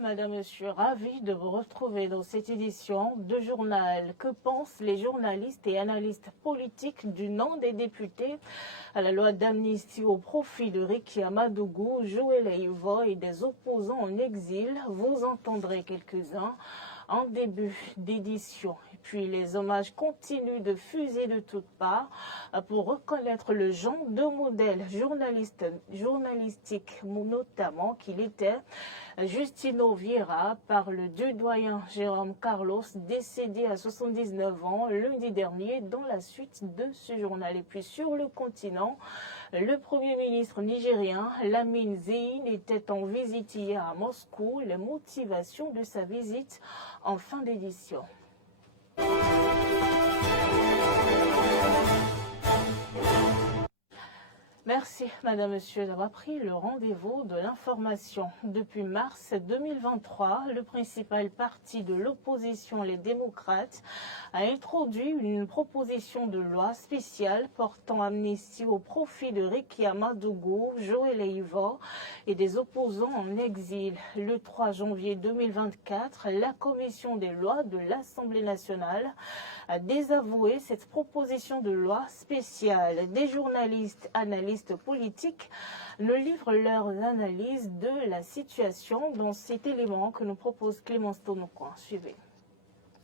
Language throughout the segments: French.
Madame, Monsieur, ravi de vous retrouver dans cette édition de journal. Que pensent les journalistes et analystes politiques du nom des députés à la loi d'amnistie au profit de Ricky Amadougou, Joël Aïvo et des opposants en exil? Vous entendrez quelques-uns en début d'édition. Et puis les hommages continuent de fuser de toutes parts pour reconnaître le genre de modèle journalistique, notamment qu'il était. Justino Vieira par le doyen Jérôme Carlos, décédé à 79 ans lundi dernier dans la suite de ce journal. Et puis sur le continent, le Premier ministre nigérien Lamine Zein était en visite hier à Moscou. Les motivations de sa visite en fin d'édition. Merci, Madame, Monsieur, d'avoir pris le rendez-vous de l'information. Depuis mars 2023, le principal parti de l'opposition, les démocrates, a introduit une proposition de loi spéciale portant amnistie au profit de Ricky Amadougou, Joël Aïvo et des opposants en exil. Le 3 janvier 2024, la commission des lois de l'Assemblée nationale a désavoué cette proposition de loi spéciale. Des journalistes, analystes politiques nous livrent leurs analyses de la situation dans cet élément que nous propose Clémence Tonocoin. Suivez.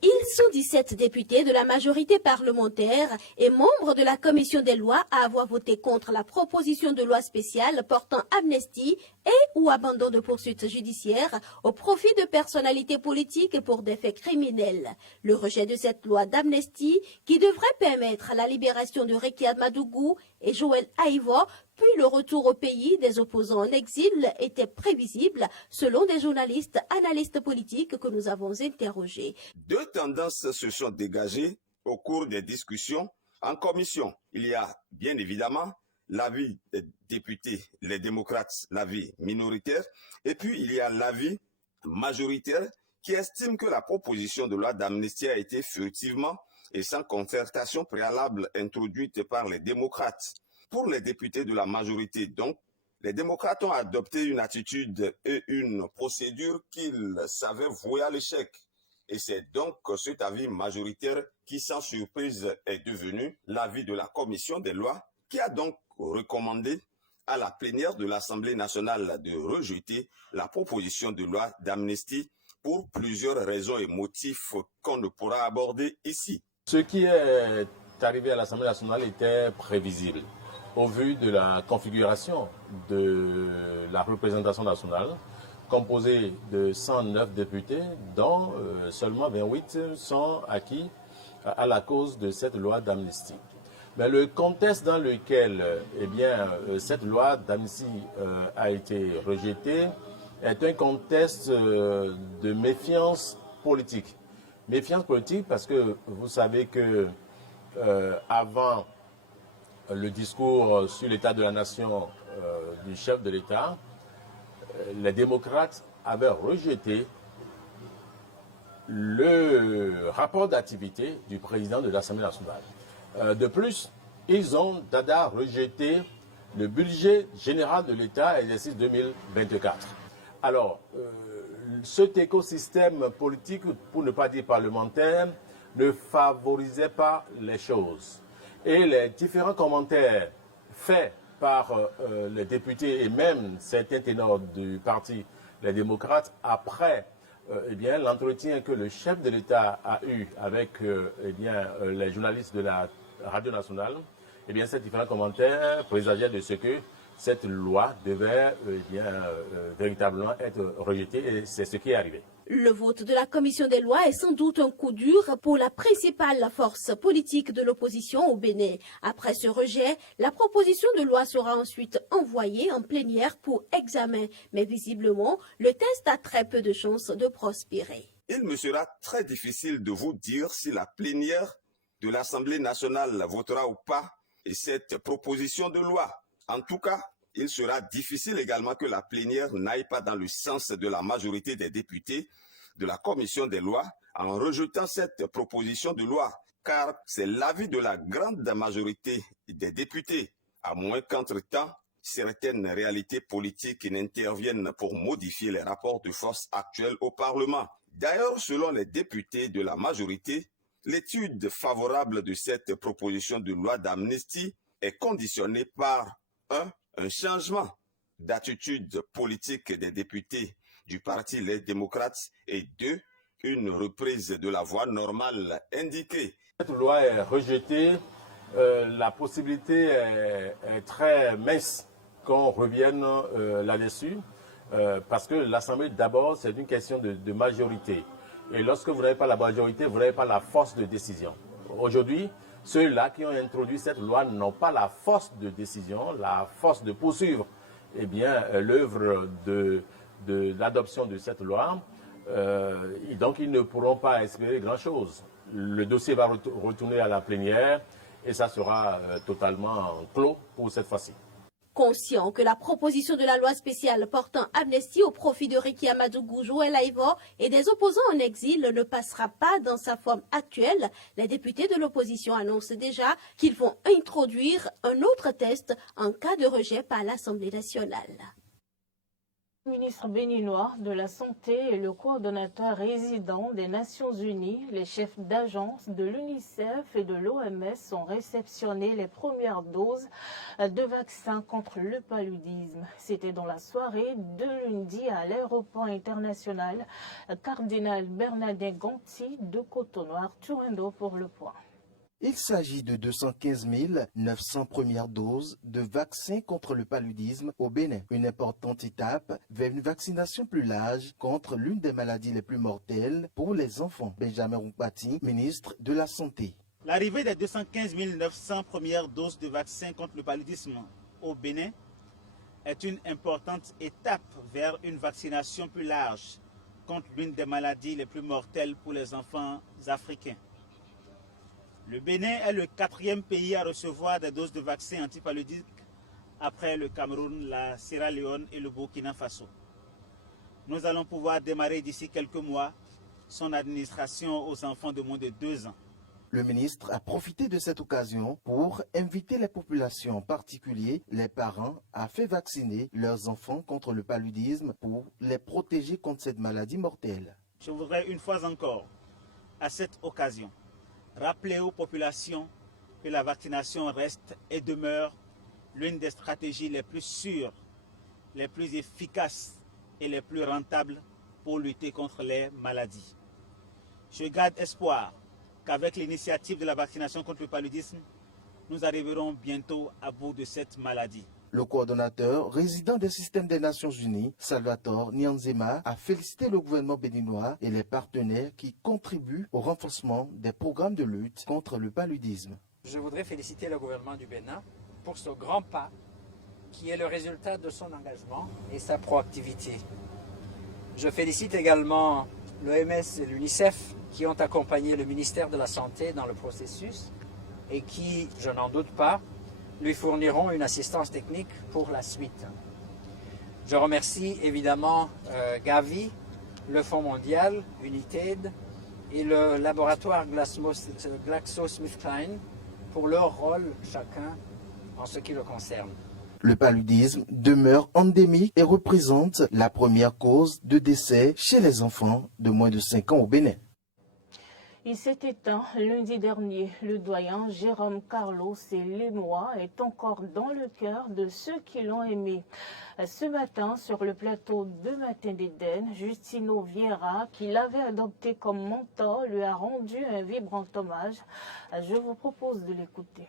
Ils sont 17 députés de la majorité parlementaire et membres de la commission des lois à avoir voté contre la proposition de loi spéciale portant amnistie et ou abandon de poursuites judiciaires au profit de personnalités politiques pour des faits criminels. Le rejet de cette loi d'amnistie qui devrait permettre la libération de Ricky Amadougou et Joël Aïvo puis le retour au pays des opposants en exil était prévisible selon des journalistes, analystes politiques que nous avons interrogés. Deux tendances se sont dégagées au cours des discussions en commission. Il y a bien évidemment l'avis des députés, les démocrates, l'avis minoritaire, et puis il y a l'avis majoritaire qui estime que la proposition de loi d'amnistie a été furtivement et sans concertation préalable introduite par les démocrates. Pour les députés de la majorité, donc, les démocrates ont adopté une attitude et une procédure qu'ils savaient vouer à l'échec. Et c'est donc cet avis majoritaire qui, sans surprise, est devenu l'avis de la commission des lois, qui a donc recommandé à la plénière de l'Assemblée nationale de rejeter la proposition de loi d'amnistie pour plusieurs raisons et motifs qu'on ne pourra aborder ici. Ce qui est arrivé à l'Assemblée nationale était prévisible. Au vu de la configuration de la représentation nationale, composée de 109 députés, dont seulement 28 sont acquis à la cause de cette loi d'amnistie. Mais le contexte dans lequel cette loi d'amnistie a été rejetée est un contexte de méfiance politique. Méfiance politique parce que vous savez que avant le discours sur l'état de la nation du chef de l'État, les démocrates avaient rejeté le rapport d'activité du président de l'Assemblée nationale. De plus, ils ont rejeté le budget général de l'État exercice 2024. Alors, cet écosystème politique, pour ne pas dire parlementaire, ne favorisait pas les choses. Et les différents commentaires faits par les députés et même certains ténors du parti, les démocrates, après l'entretien que le chef de l'État a eu avec les journalistes de la radio nationale, ces différents commentaires présageaient de ce que cette loi devait véritablement être rejetée et c'est ce qui est arrivé. Le vote de la commission des lois est sans doute un coup dur pour la principale force politique de l'opposition au Bénin. Après ce rejet, la proposition de loi sera ensuite envoyée en plénière pour examen. Mais visiblement, le test a très peu de chances de prospérer. Il me sera très difficile de vous dire si la plénière de l'Assemblée nationale votera ou pas cette proposition de loi. En tout cas, il sera difficile également que la plénière n'aille pas dans le sens de la majorité des députés de la commission des lois en rejetant cette proposition de loi, car c'est l'avis de la grande majorité des députés, à moins qu'entre-temps, certaines réalités politiques qui n'interviennent pour modifier les rapports de force actuels au Parlement. D'ailleurs, selon les députés de la majorité, l'étude favorable de cette proposition de loi d'amnistie est conditionnée par un changement d'attitude politique des députés du Parti Les Démocrates et 2, une reprise de la voie normale indiquée. Cette loi est rejetée, la possibilité est très mince qu'on revienne là-dessus, parce que l'Assemblée, d'abord, c'est une question de majorité. Et lorsque vous n'avez pas la majorité, vous n'avez pas la force de décision. Aujourd'hui, ceux-là qui ont introduit cette loi n'ont pas la force de décision, la force de poursuivre l'œuvre de l'adoption de cette loi. Et donc, ils ne pourront pas espérer grand-chose. Le dossier va retourner à la plénière et ça sera totalement clos pour cette fois-ci. Conscient que la proposition de la loi spéciale portant amnistie au profit de Ricky Amadougou, Joël Aïvor et des opposants en exil ne passera pas dans sa forme actuelle, les députés de l'opposition annoncent déjà qu'ils vont introduire un autre test en cas de rejet par l'Assemblée nationale. Le ministre béninois de la Santé et le coordonnateur résident des Nations Unies, les chefs d'agence de l'UNICEF et de l'OMS ont réceptionné les premières doses de vaccins contre le paludisme. C'était dans la soirée de lundi à l'aéroport international Cardinal Bernardin Gonti de Cotonou-Tourendo pour le point. Il s'agit de 215 900 premières doses de vaccins contre le paludisme au Bénin, une importante étape vers une vaccination plus large contre l'une des maladies les plus mortelles pour les enfants. Benjamin Roupati, ministre de la Santé. L'arrivée des 215 900 premières doses de vaccins contre le paludisme au Bénin est une importante étape vers une vaccination plus large contre l'une des maladies les plus mortelles pour les enfants africains. Le Bénin est le 4e pays à recevoir des doses de vaccins antipaludisme après le Cameroun, la Sierra Leone et le Burkina Faso. Nous allons pouvoir démarrer d'ici quelques mois son administration aux enfants de moins de 2 ans. Le ministre a profité de cette occasion pour inviter les populations, en particulier les parents, à faire vacciner leurs enfants contre le paludisme pour les protéger contre cette maladie mortelle. Je voudrais une fois encore, à cette occasion, rappeler aux populations que la vaccination reste et demeure l'une des stratégies les plus sûres, les plus efficaces et les plus rentables pour lutter contre les maladies. Je garde espoir qu'avec l'initiative de la vaccination contre le paludisme, nous arriverons bientôt à bout de cette maladie. Le coordonnateur résident des systèmes des Nations Unies, Salvatore Nyanzema, a félicité le gouvernement béninois et les partenaires qui contribuent au renforcement des programmes de lutte contre le paludisme. Je voudrais féliciter le gouvernement du Bénin pour ce grand pas qui est le résultat de son engagement et sa proactivité. Je félicite également l'OMS et l'UNICEF qui ont accompagné le ministère de la Santé dans le processus et qui, je n'en doute pas, lui fourniront une assistance technique pour la suite. Je remercie évidemment Gavi, le Fonds mondial, UNITAID et le laboratoire GlaxoSmithKline pour leur rôle chacun en ce qui le concerne. Le paludisme demeure endémique et représente la première cause de décès chez les enfants de moins de 5 ans au Bénin. Il s'est éteint lundi dernier. Le doyen Jérôme Carlos et Lémois est encore dans le cœur de ceux qui l'ont aimé. Ce matin, sur le plateau de Matin d'Éden, Justino Vieira, qui l'avait adopté comme mentor, lui a rendu un vibrant hommage. Je vous propose de l'écouter.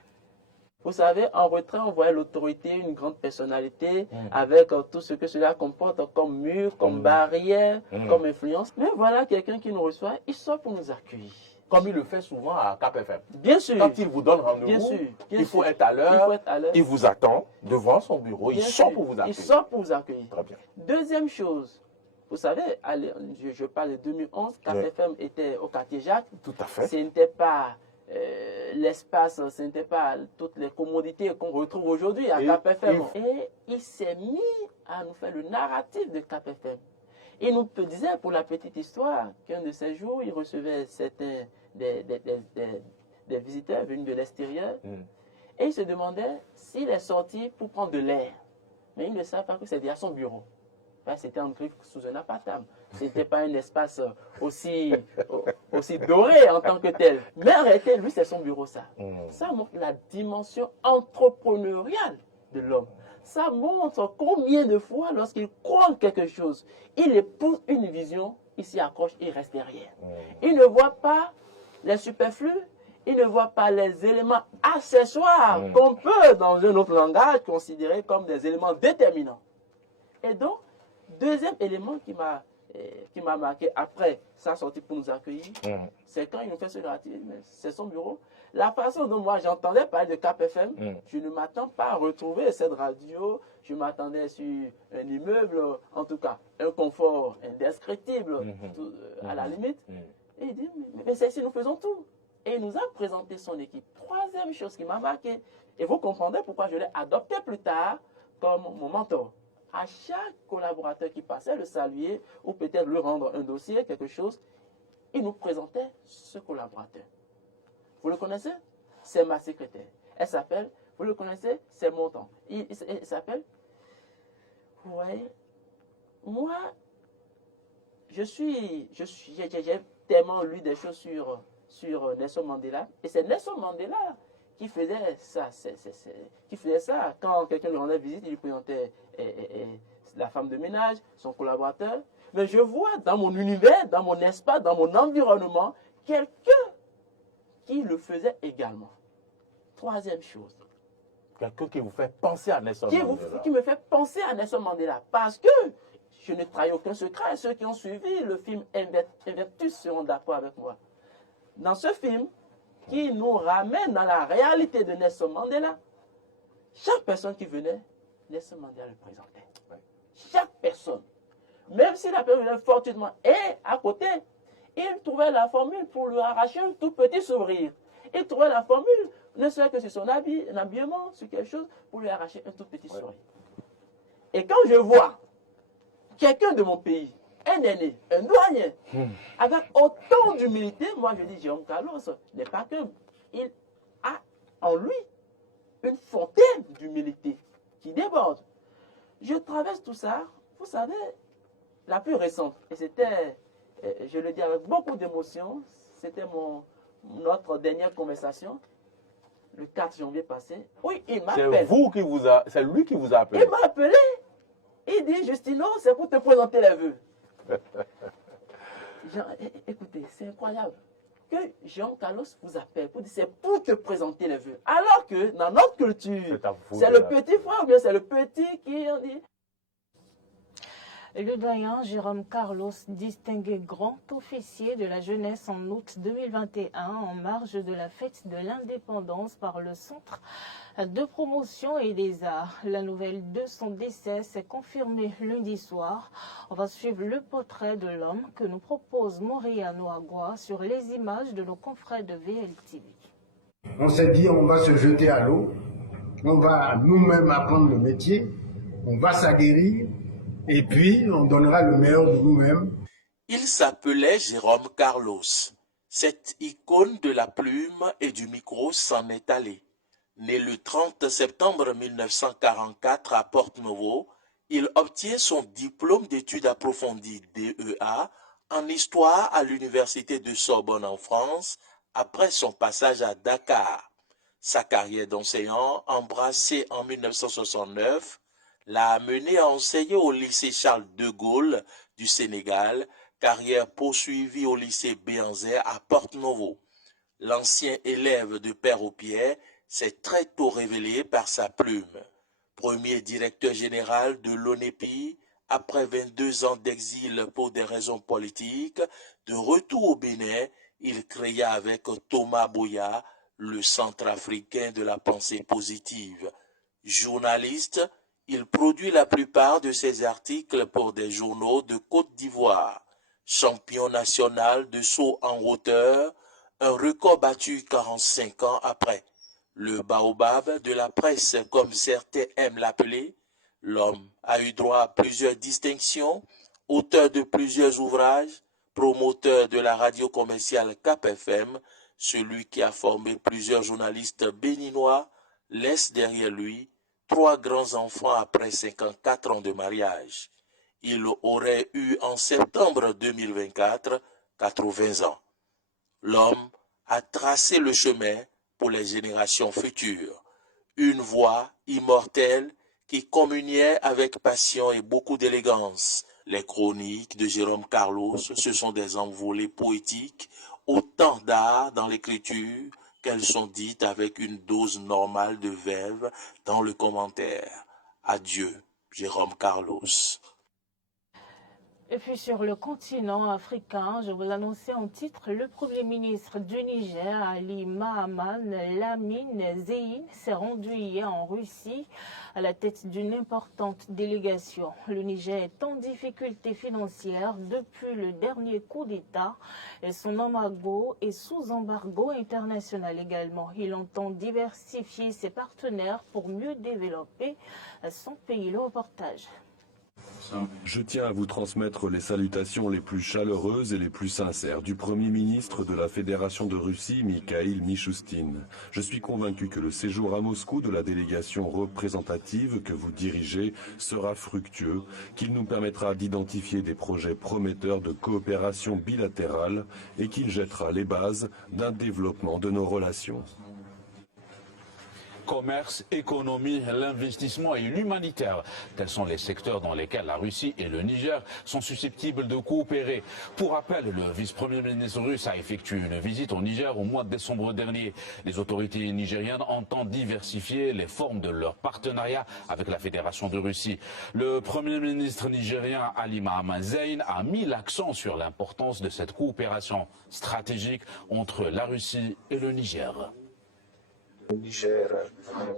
Vous savez, en retrait, on voit l'autorité, une grande personnalité, avec tout ce que cela comporte comme mur, comme barrière, comme influence. Mais voilà quelqu'un qui nous reçoit, il sort pour nous accueillir. Comme il le fait souvent à Cap FM. Bien sûr. Quand il vous donne rendez-vous, il faut être à l'heure, il vous attend devant son bureau, il sort pour vous accueillir. Il sort pour vous accueillir. Très bien. Deuxième chose, vous savez, je parle de 2011, Cap FM était au quartier Jacques. Tout à fait. Ce n'était pas l'espace, ce n'était pas toutes les commodités qu'on retrouve aujourd'hui à Cap FM. Et il s'est mis à nous faire le narratif de Cap FM. Il nous disait, pour la petite histoire, qu'un de ces jours, il recevait certains des visiteurs venus de l'extérieur et il se demandait s'il est sorti pour prendre de l'air. mais ils ne savent pas que c'est déjà son bureau. C'était en griffe sous un appartement. Ce n'était pas un espace aussi doré en tant que tel. Mais en réalité, lui, c'est son bureau, ça. Ça montre la dimension entrepreneuriale de l'homme. Ça montre combien de fois, lorsqu'il croit en quelque chose, il épouse une vision, il s'y accroche, il reste derrière. Il ne voit pas les superflus, il ne voit pas les éléments accessoires qu'on peut, dans un autre langage, considérer comme des éléments déterminants. Et donc, deuxième élément qui m'a marqué après sa sortie pour nous accueillir, c'est quand il nous fait ce gratuit, c'est son bureau. La façon dont moi j'entendais parler de KPFM, je ne m'attends pas à retrouver cette radio, je m'attendais sur un immeuble, en tout cas, un confort indescriptible, à la limite. Et il dit, mais c'est ici, nous faisons tout. Et il nous a présenté son équipe. Troisième chose qui m'a marqué, et vous comprendrez pourquoi je l'ai adopté plus tard comme mon mentor. À chaque collaborateur qui passait, le saluer ou peut-être lui rendre un dossier, quelque chose, il nous présentait ce collaborateur. Vous le connaissez? C'est ma secrétaire. Elle s'appelle, vous le connaissez? C'est mon temps. Il s'appelle, vous voyez, moi, j'ai tellement lu des choses sur Nelson Mandela, et c'est Nelson Mandela qui faisait ça, quand quelqu'un lui rendait visite, il lui présentait la femme de ménage, son collaborateur. Mais je vois dans mon univers, dans mon espace, dans mon environnement, quelqu'un qui le faisait également. Troisième chose. Quelqu'un qui vous fait penser à Nelson Mandela. Qui me fait penser à Nelson Mandela. Parce que je ne trahis aucun secret. Ceux qui ont suivi le film Invertus seront d'accord avec moi. Dans ce film, qui nous ramène dans la réalité de Nelson Mandela, chaque personne qui venait, Nelson Mandela le présentait. Chaque personne. Même si la personne venait fortuitement et à côté, il trouvait la formule pour lui arracher un tout petit sourire. Il trouvait la formule, ne serait-ce que sur son habillement, sur quelque chose, pour lui arracher un tout petit sourire. Et quand je vois quelqu'un de mon pays, un aîné, un douanier, avec autant d'humilité, moi je dis, Jérôme Carlos n'est pas que, il a en lui une fontaine d'humilité qui déborde. Je traverse tout ça, vous savez, la plus récente, et c'était, je le dis avec beaucoup d'émotion, c'était notre dernière conversation, le 4 janvier passé. Oui, il m'appelle. C'est lui qui vous a appelé. Il m'a appelé. Il dit, Justino, c'est pour te présenter les vœux. Écoutez, c'est incroyable que Jean Carlos vous appelle pour dire c'est pour te présenter les vœux. Alors que dans notre culture, c'est le petit frère ou bien c'est le petit qui en dit. Le doyen Jérôme Carlos, distingué grand officier de la jeunesse en août 2021 en marge de la fête de l'indépendance par le Centre de promotion et des arts. La nouvelle de son décès s'est confirmée lundi soir. On va suivre le portrait de l'homme que nous propose Moria Noagua sur les images de nos confrères de VLTV. On s'est dit on va se jeter à l'eau, on va nous-mêmes apprendre le métier, on va s'aguerrir et puis on donnera le meilleur de nous-mêmes. Il s'appelait Jérôme Carlos. Cette icône de la plume et du micro s'en est allée. Né le 30 septembre 1944 à Porto-Novo, il obtient son diplôme d'études approfondies DEA en histoire à l'université de Sorbonne en France après son passage à Dakar. Sa carrière d'enseignant, embrassée en 1969, l'a amené à enseigner au lycée Charles de Gaulle du Sénégal, carrière poursuivie au lycée Béanzet à Porto-Novo. L'ancien élève de Père Aupier s'est très tôt révélé par sa plume. Premier directeur général de l'ONEPI, après 22 ans d'exil pour des raisons politiques, de retour au Bénin, il créa avec Thomas Boya le Centre africain de la pensée positive. Journaliste, il produit la plupart de ses articles pour des journaux de Côte d'Ivoire. Champion national de saut en hauteur, un record battu 45 ans après. Le baobab de la presse, comme certains aiment l'appeler, l'homme a eu droit à plusieurs distinctions, auteur de plusieurs ouvrages, promoteur de la radio commerciale KPFM, celui qui a formé plusieurs journalistes béninois, laisse derrière lui 3 grands-enfants après 54 ans de mariage. Il aurait eu en septembre 2024 80 ans. L'homme a tracé le chemin pour les générations futures, une voix immortelle qui communiait avec passion et beaucoup d'élégance. Les chroniques de Jérôme Carlos, ce sont des envolées poétiques, autant d'art dans l'écriture qu'elles sont dites avec une dose normale de verve dans le commentaire. Adieu, Jérôme Carlos. Et puis sur le continent africain, je vous annonçais en titre, le Premier ministre du Niger, Ali Mahaman Lamine Zeyn, s'est rendu hier en Russie à la tête d'une importante délégation. Le Niger est en difficulté financière depuis le dernier coup d'État et son embargo est sous embargo international également. Il entend diversifier ses partenaires pour mieux développer son pays. Le reportage. Je tiens à vous transmettre les salutations les plus chaleureuses et les plus sincères du Premier ministre de la Fédération de Russie, Mikhail Mishustin. Je suis convaincu que le séjour à Moscou de la délégation représentative que vous dirigez sera fructueux, qu'il nous permettra d'identifier des projets prometteurs de coopération bilatérale et qu'il jettera les bases d'un développement de nos relations. Commerce, économie, l'investissement et l'humanitaire. Tels sont les secteurs dans lesquels la Russie et le Niger sont susceptibles de coopérer. Pour rappel, le vice-premier ministre russe a effectué une visite au Niger au mois de décembre dernier. Les autorités nigériennes entendent diversifier les formes de leur partenariat avec la Fédération de Russie. Le premier ministre nigérien Ali Mahaman Zeyn a mis l'accent sur l'importance de cette coopération stratégique entre la Russie et le Niger. Le Niger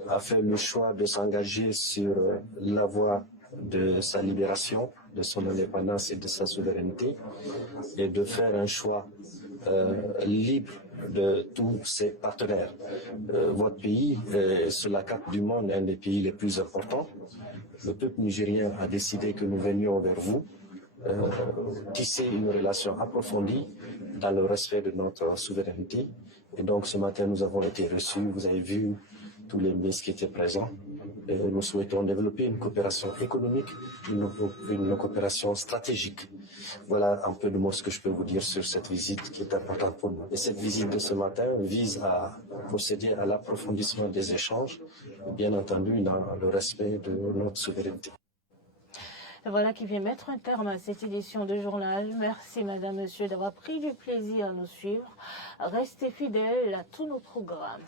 a fait le choix de s'engager sur la voie de sa libération, de son indépendance et de sa souveraineté, et de faire un choix libre de tous ses partenaires. Votre pays est sur la carte du monde un des pays les plus importants. Le peuple nigérien a décidé que nous venions vers vous, tisser une relation approfondie dans le respect de notre souveraineté. Et donc ce matin, nous avons été reçus, vous avez vu tous les ministres qui étaient présents. Et nous souhaitons développer une coopération économique, une coopération stratégique. Voilà un peu de mots ce que je peux vous dire sur cette visite qui est importante pour nous. Et cette visite de ce matin vise à procéder à l'approfondissement des échanges, bien entendu dans le respect de notre souveraineté. Voilà qui vient mettre un terme à cette édition de journal. Merci madame, monsieur d'avoir pris du plaisir à nous suivre. Restez fidèles à tous nos programmes.